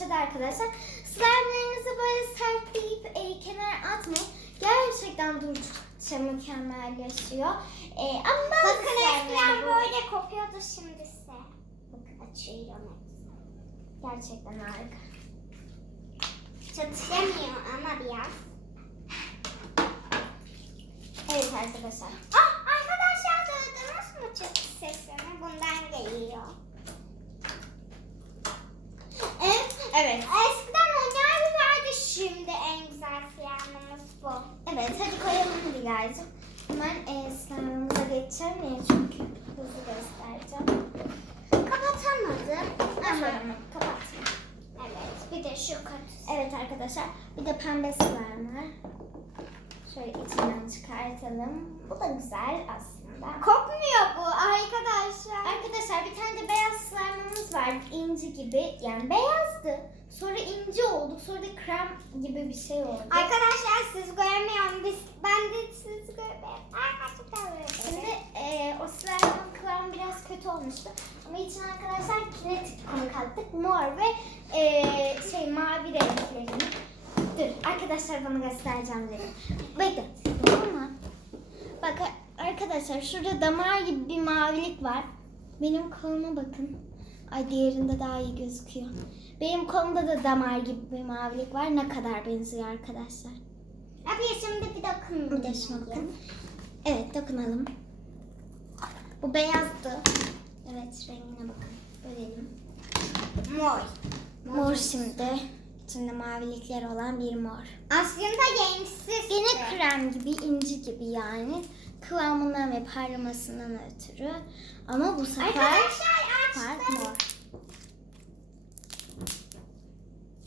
yumuşadı arkadaşlar. Slime'larınızı böyle sertleyip e, kenara atmayın. Gerçekten durdukça mükemmelleşiyor. Ee, ama bazı Bakın eskiden böyle- kokuyordu şimdi ise. Bakın açıyorum. Gerçekten harika. Çatışamıyor ama biraz. Evet arkadaşlar. Ah arkadaşlar duydunuz mu çatış sesini? Bundan geliyor. Evet. Evet. Eskiden onlar güzeldi şimdi en güzel siyahımız bu. Evet hadi koyalım Dilara'cığım. Hemen e, slime'ımıza geçeceğim ya çünkü hızlı göstereceğim. Kapatamadım ama kapatayım. evet bir de şu kötü. Evet arkadaşlar bir de pembe slime var. Şöyle içinden çıkartalım. Bu da güzel aslında. Kokmuyor bu arkadaşlar. Arkadaşlar bir tane de beyaz slime'ımız vardı. inci gibi. Yani beyazdı. Sonra inci oldu. Sonra da krem gibi bir şey oldu. Arkadaşlar siz göremiyorum. Biz, ben de siz göremiyorum. Arkadaşlar Şimdi e, o slime'ın kıvamı biraz kötü olmuştu. Ama içine arkadaşlar kinetik konu kattık. Mor ve e, şey mavi renklerini. Dur arkadaşlar bana göstereceğim dedim. Bekle. Mı? Bak arkadaşlar şurada damar gibi bir mavilik var. Benim koluma bakın. Ay diğerinde daha iyi gözüküyor. Benim kolumda da damar gibi bir mavilik var. Ne kadar benziyor arkadaşlar. Abi şimdi bir dokun. Bir de şuna bakın. Evet dokunalım. Bu beyazdı. Evet rengine bakın. Görelim. Mor. Mor şimdi. İçinde mavilikler olan bir mor. Aslında renksiz. Yine krem gibi, inci gibi yani. Kıvamından ve parlamasından ötürü. Ama bu sefer Arkadaşlar açtım. mor.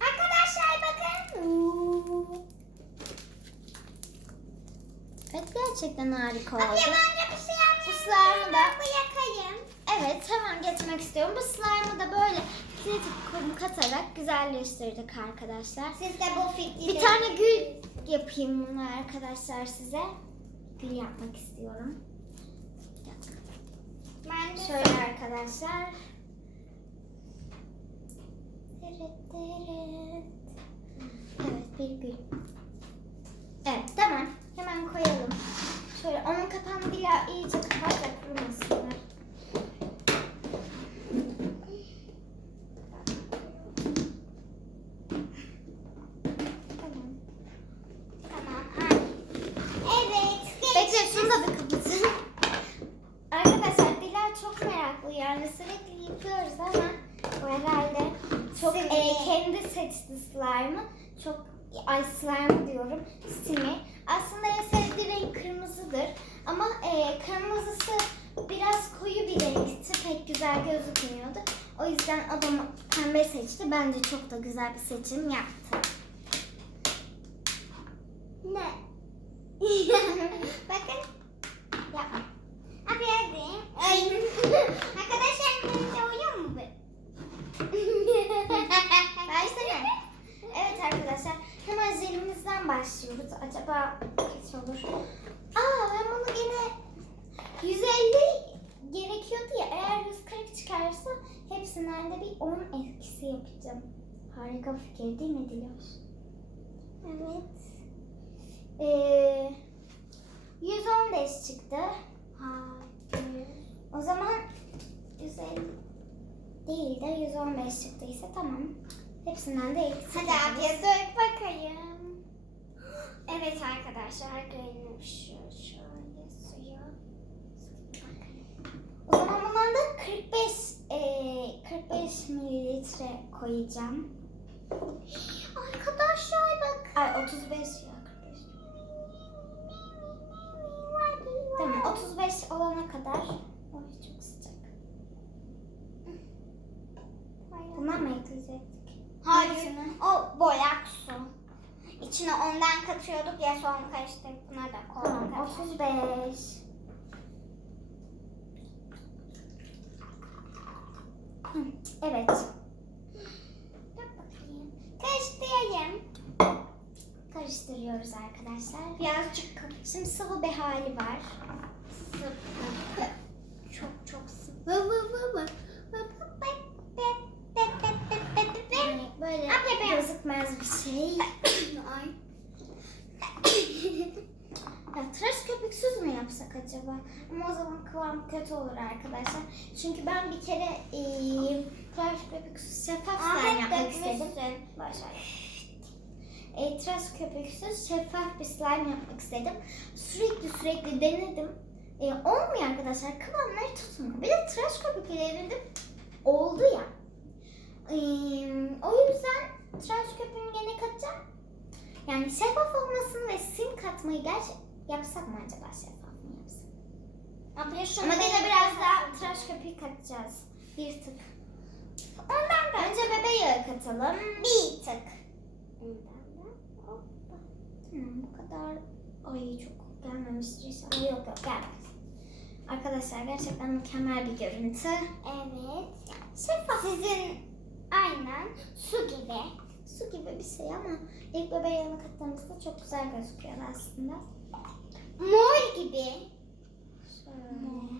Arkadaşlar bakın. Evet gerçekten harika Abi oldu. bence bu siyah Bu slime'ı da Bu yakayım. Evet hemen geçmek istiyorum. Bu slime'ı da böyle kinetik kum katarak güzelleştirdik arkadaşlar. Siz de bu fikri Bir tane gül yapayım bunu arkadaşlar size. Gül yapmak istiyorum. Ben de Şöyle arkadaşlar. Tırıt tırıt. Evet bir gül. Evet tamam. Hemen koyalım. Şöyle onun kapağını bile iyice kapat da kurumasınlar. Tamam. Tamam. ay. Evet. Bekle şunu da bir kapatın. Arkadaşlar Dilar çok meraklı yani sürekli yapıyoruz ama bu herhalde çok Simi. e, kendi seçti slime'ı. Çok ay slime diyorum. Simi. Aslında en sevdiği renk kırmızıdır. Ama e, kırmızısı biraz koyu bir renkti. Pek güzel gözükmüyordu. O yüzden adam pembe seçti. Bence çok da güzel bir seçim yaptı. Ne? Bakın. Yapma. Abi hadi. Arkadaşlar benimle uyuyor mu bu? Versene. Evet arkadaşlar hemen jelimizden başlıyoruz. Acaba kaç olur? Aa ben bunu yine 150 gerekiyordu ya. Eğer 140 çıkarsa hepsinden de bir 10 etkisi yapacağım. Harika fikir değil mi Diloş? Evet. Ee, 115 çıktı. Hayır. O zaman 150 değil de 115 çıktıysa tamam. Hepsinden de eksik. Hadi yaparız. abi dök bakayım. Evet arkadaşlar görünüyor şu şöyle suyu. O zaman bundan da 45 eee 45 mililitre koyacağım. 35 ya 45. Tamam 35 olana kadar. Oy çok sıcak. Buna mı ekleyecektik? Hayır. O boyak su. İçine ondan katıyorduk ya sonra karıştırdık. Buna da koyduk. Tamam 35. Evet. Karıştırıyoruz arkadaşlar. Birazcık Şimdi sıvı bir hali var. sıvı. Çok çok sıvı. Vı vı vı böyle Abla gözükmez bir şey. Ay. Ya tıraş köpüksüz mü yapsak acaba? Ama o zaman kıvam kötü olur arkadaşlar. Çünkü ben bir kere eee tıraş köpüksüz şeffaf Ahmet yapmak istedim. Başar. E, tıraş köpüksüz şeffaf bir slime yapmak istedim. Sürekli sürekli denedim. E, olmuyor arkadaşlar. Kıvamları tutmuyor. Bir de tıraş köpükleri denedim. Oldu ya. E, o yüzden tıraş köpüğünü gene katacağım. Yani şeffaf olmasını ve sim katmayı gerçek yapsak mı acaba şeffaf mı yapsak? Ama gene biraz daha tıraş köpüğü katacağız. Bir tık. Ondan da önce bebe yağı katalım. Bir tık. Tamam bu kadar. Ay çok gelmemiştir inşallah. Yok yok gelmez. Arkadaşlar gerçekten mükemmel bir görüntü. Evet. Şeffaf. Sizin aynen su gibi. Su gibi bir şey ama ilk bebe yağını kattığımızda çok güzel gözüküyor aslında. Mor gibi. Şöyle.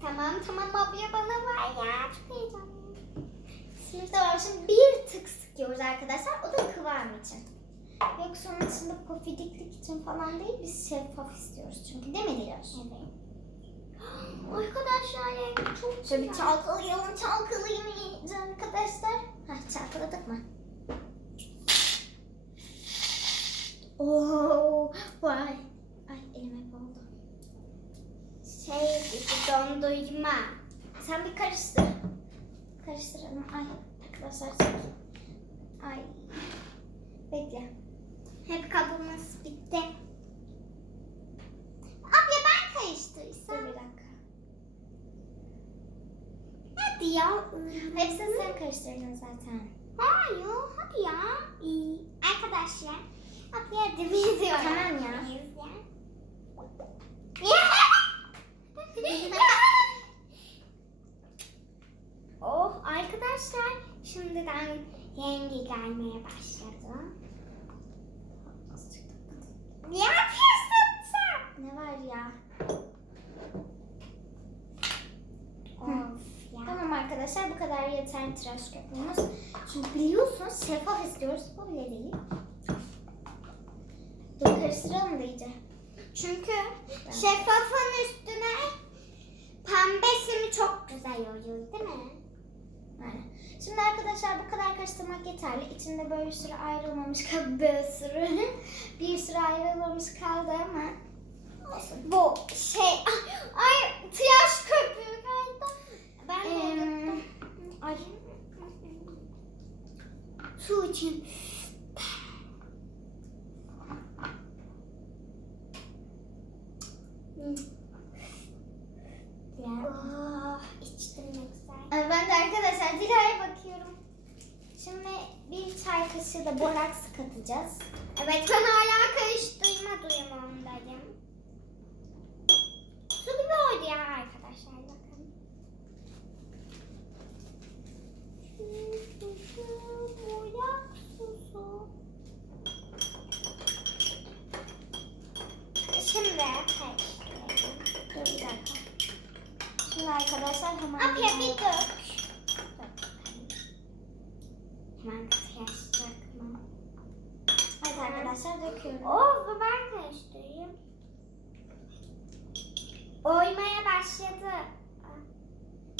Tamam tamam abla bana var ya. Çok heyecanlıyım. Tamam şimdi bir tık sıkıyoruz arkadaşlar. O da kıvam için. Yoksa onun içinde pofidiklik için falan değil. Biz şeffaf istiyoruz çünkü değil mi Diloş? Evet. Arkadaşlar rengi çok Şöyle bir güzel. çalkalayalım, çalkalayalım iyice arkadaşlar. Hah çalkaladık mı? Oo, vay. Ay elim hep oldu. Şey dondurma. Sen bir karıştır. Karıştıralım. Ay arkadaşlar çok. Ay. Bekle. Hep kabımız bitti. Abla ben karıştırsam. bir dakika. Hadi ya. Hepsini sen karıştırdın zaten. Hayır hadi ya. İyi. Arkadaşlar. Abla hadi biz Tamam ya. oh arkadaşlar şimdiden rengi gelmeye başladı. Ne yapıyorsun sen? Ne var ya? Of ya. Tamam arkadaşlar bu kadar yeter tıraş köpüğümüz. Çünkü biliyorsunuz şeffaf istiyoruz. Bu bile değil. Dur karıştıralım da iyice. Çünkü şeffafın üstüne pembe simi çok güzel oluyor değil mi? Aynen. Şimdi arkadaşlar bu kadar karıştırmak yeterli. İçinde böyle bir sürü ayrılmamış kaldı. Bir sürü. bir sürü ayrılmamış kaldı ama. Bu şey ay, ay tıraş köpüğü kaydı. Ben de Em, unuttum. ay. Su için. Ya. Oh, içtim ne güzel. Ee, Ben de arkadaşlar Dilara'ya bakıyorum. Şimdi bir çay kaşığı da boraks katacağız. Evet ben hala karıştırma durumundayım. Su gibi oldu ya arkadaşlar bakın. Boyak susu. Şimdi karıştırıyorum. Dur bir dakika. Şimdi arkadaşlar hemen... Apya bir dök. Hemen tıraşacak mı? Evet arkadaşlar döküyorum. Oh bu ben karıştırayım. Oymaya başladı.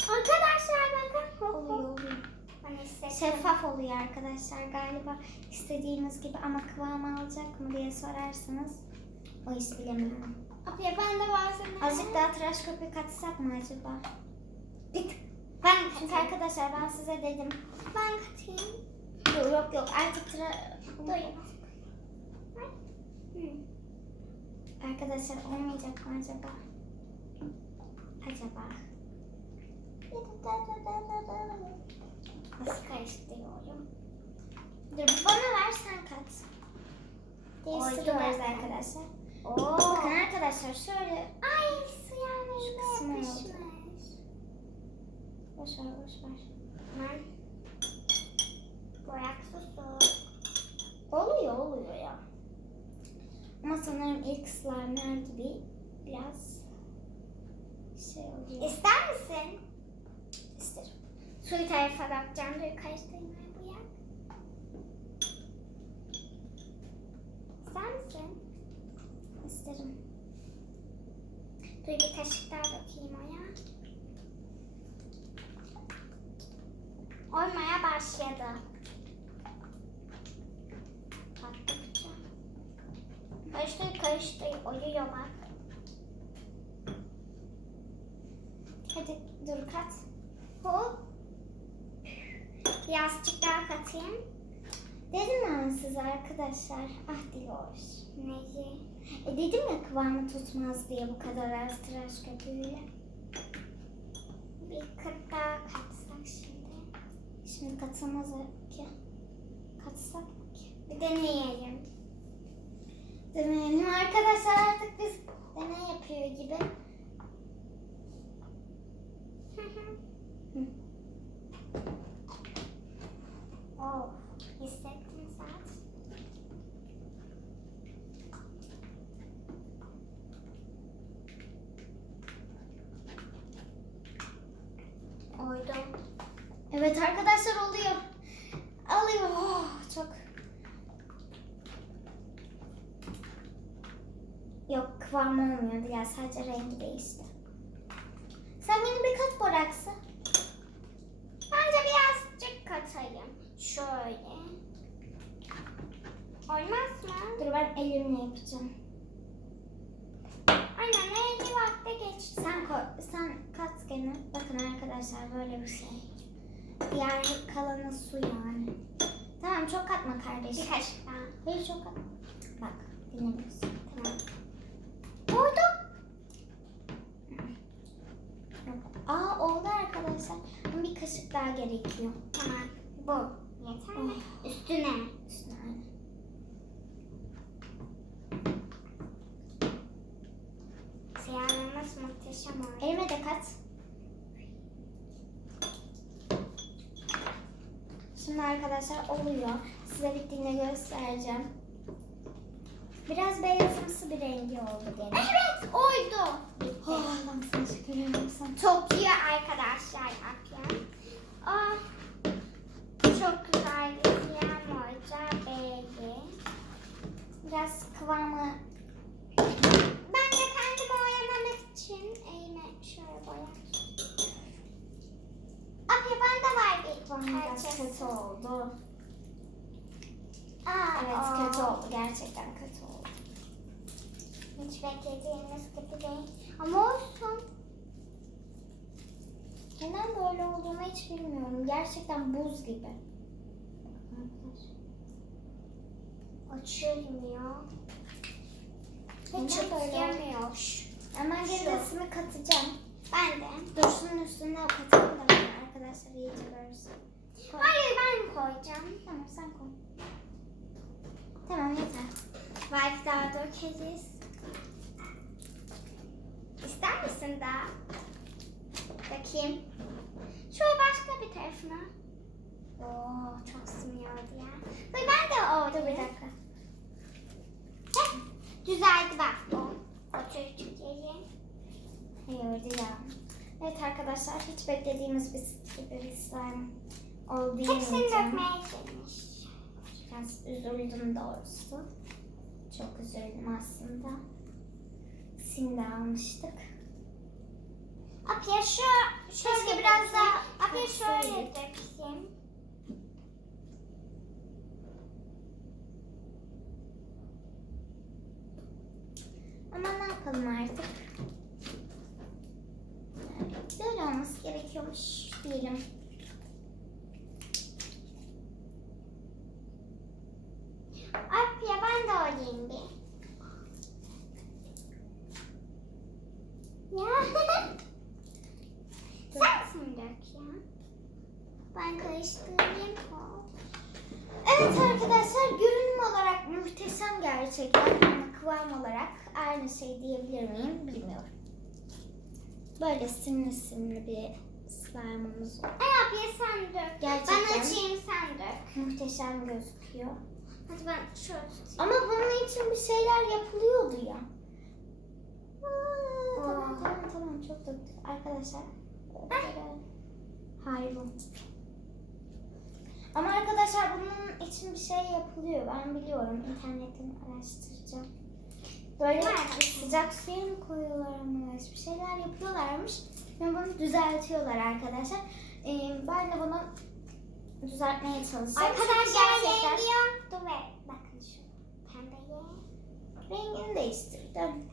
Arkadaşlar bakın. Oluyor oluyor. Ben hissettim. Şeffaf oluyor arkadaşlar galiba istediğimiz gibi ama kıvam alacak mı diye sorarsanız o iş bilemiyorum. Apya ben de bazen. Azıcık daha tıraş köpüğü katsak mı acaba? Bir tık. Ben çünkü arkadaşlar ben size dedim. Ben katayım. Yok yok yok artık tıra... Hı. Arkadaşlar olmayacak mı acaba? Acaba? Nasıl karıştırıyorum? Dur bana ver sen kat. Değiştiriyoruz arkadaşlar. Oo. Bakın arkadaşlar şöyle Ay su yani kısmı yapışmış. Boş ver boş ver. Ben boyak sosu. Oluyor oluyor ya. Ama sanırım ilk slime'lar gibi biraz şey oluyor. İster misin? İsterim. Suyu tarafa bakacağım. Dur karıştırmaya bu yak. İster misin? İsterim. Dur bir kaşık daha dökeyim oya. Oymaya başladı. Baktıkça. Karıştır karıştır. Oyuyor bak. Hadi dur kat. Hop. Birazcık daha katayım. Size arkadaşlar. Ah Diloş. Neyi? E dedim ya kıvamı tutmaz diye bu kadar az tıraş köpüğüyle. Bir kıt daha katsak şimdi. Şimdi katılmaz ki. Katsak mı ki? Bir deneyelim. Deneyelim arkadaşlar artık biz deney yapıyor gibi. oh, hissettim zaten. Oydum. Evet arkadaşlar oluyor. Alıyor. Oh, çok. Yok kıvamı olmuyordu ya sadece rengi değişti. Sen yeni bir kat boraksı. Bence birazcık katayım. Şöyle. Olmaz mı? Dur ben elimle yapacağım. Aynen neydi vakti geçti. Sen sen kat gene. Bakın arkadaşlar böyle bir şey. Diğer kalanı su yani. Tamam çok katma kardeşim. Bir kaşık daha. Hayır çok katma. Bak dinlemiyorsun. Tamam. Oldu. Yok. Aa oldu arkadaşlar. Ama bir kaşık daha gerekiyor. Tamam. Bu. Yeter mi? Oh. Üstüne. Üstüne aynen. Siyahlamaz muhteşem oldu. Elime de kat. Şimdi arkadaşlar oluyor. Size bittiğinde göstereceğim. Biraz beyazımsı bir rengi oldu gene. Evet oydu. Oh, Allah'ım sana şükürler olsun. Çok iyi arkadaşlar Akyan. Aa, çok güzel bir siyah morca. Biraz kıvamı Ben de kendimi oyalamak için elime şöyle boyak. Akya bende var bir kıvamı biraz kötü oldu. Evet kötü oldu. Gerçekten kötü oldu. Hiç beklediğimiz gibi değil. Ama olsun. Neden böyle olduğunu hiç bilmiyorum. Gerçekten buz gibi. Açılmıyor. Hiç Hiç yemiyor. Hemen gerisini katacağım. Ben de. Dur şunun üstüne katalım da arkadaşlar iyice görsün. Koy. Hayır ben koyacağım. Tamam sen koy. Tamam yeter. Belki daha dökeriz. İster misin daha? Bakayım. Şöyle başka bir tarafına. Oo çok sımıyordu ya. Ve ben de oldu. Dur bir dakika. Heh, düzeldi bak bu. O çocuk yeri. Hayır ya. Evet arkadaşlar hiç beklediğimiz bir gibi bir slime oldu Hepsini dökmeye gelmiş. Biraz üzüldüm doğrusu. Çok üzüldüm aslında. Sim de almıştık. Apya şu şöyle biraz daha Apya şöyle dökeyim. Ama ne yapalım artık? Böyle olması gerekiyormuş diyelim. Apya ben de olayım bir. Ya. Sen mi dök ya? Ben karıştırayım. Hop. Evet arkadaşlar görünüm olarak gerçekten ama kıvam olarak aynı şey diyebilir miyim bilmiyorum. Böyle simli simli bir slime'ımız var. Ay abi sen dök. Gerçekten. Ben açayım sen dök. Muhteşem gözüküyor. Hadi ben şöyle tutayım. Ama bunun için bir şeyler yapılıyordu ya. Aa, tamam Aa. tamam tamam çok döktük arkadaşlar. Hayır bu. Ama arkadaşlar bunun için bir şey yapılıyor. Ben biliyorum. İnternetten araştıracağım. Böyle sıcak suya mı koyuyorlarmış? Bir şeyler yapıyorlarmış. Ve bunu düzeltiyorlar arkadaşlar. Ee, ben de bunu düzeltmeye çalışacağım. Arkadaşlar gerçekten rengi yoktu ve bakın şu pembeye. rengini değiştirdim.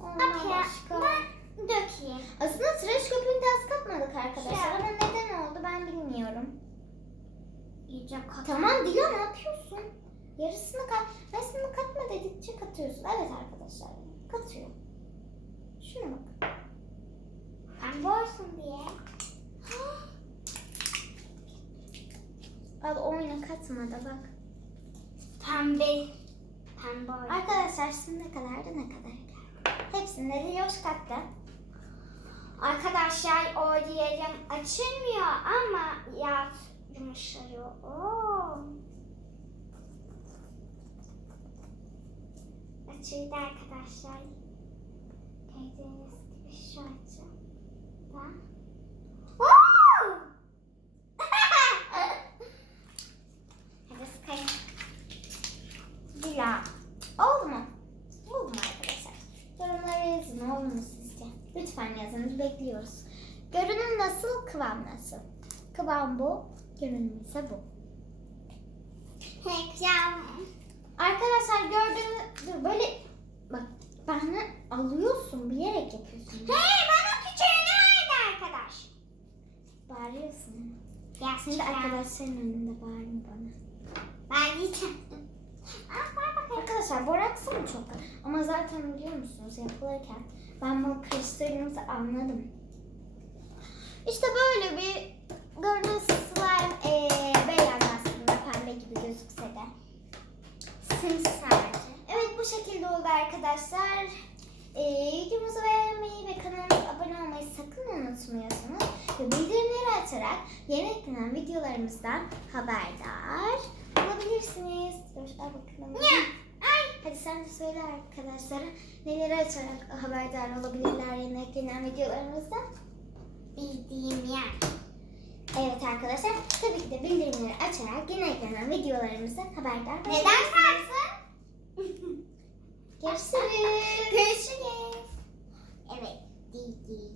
Ondan Okey, başka... ben dökeyim. Aslında tıraş köpüğünü az katmadık arkadaşlar ama neden oldu ben bilmiyorum. İyice kat. Tamam Dila ne yapıyorsun? Yarısını kat, yarısını katma dedikçe katıyorsun. Evet arkadaşlar katıyor. Şuna bak. Pembe olsun diye. Al oyuna katma da bak. Pembe. Pembe olsun. Arkadaşlar şimdi ne kadar da ne kadar geldi. Hepsinde Diloş kattı. Arkadaşlar o diyelim açılmıyor ama yağ yumuşarıyor. Oo. Açıldı arkadaşlar. Gördüğünüz gibi şu açı. Oo! Hadi sıkayım. Dila. Oldu mu? Oldu mu arkadaşlar? Yorumlara? Lütfen yazın bekliyoruz. Görünüm nasıl, kıvam nasıl? Kıvam bu, görünüm ise bu. Arkadaşlar gördüğünüz böyle bak benden alıyorsun bilerek yapıyorsun. Hey bana küçüğünü verdi arkadaş. Bağırıyorsun. Ya Şimdi arkadaşların önünde bağırma bana. Ben yiyeceğim. Ah. Arkadaşlar boraksı mı çok? Ama zaten biliyor musunuz yapılırken ben bunu karıştırdığınızı anladım. İşte böyle bir gördüğünüz slime ee, beyaz aslında pembe gibi gözükse de. Simsarcı. Evet bu şekilde oldu arkadaşlar. Ee, videomuzu beğenmeyi ve kanalımıza abone olmayı sakın unutmuyorsunuz. Ve bildirimleri açarak yeni eklenen videolarımızdan haberdar olabilirsiniz. Göster bakalım. Hadi sen de söyle arkadaşlara neleri açarak haberdar olabilirler yeni eklenen videolarımızdan. Bildiğim yer. Evet arkadaşlar tabii ki de bildirimleri açarak yeni eklenen videolarımızı haberdar Neden sarsın? Görüşürüz. Görüşürüz. Evet. Değil değil.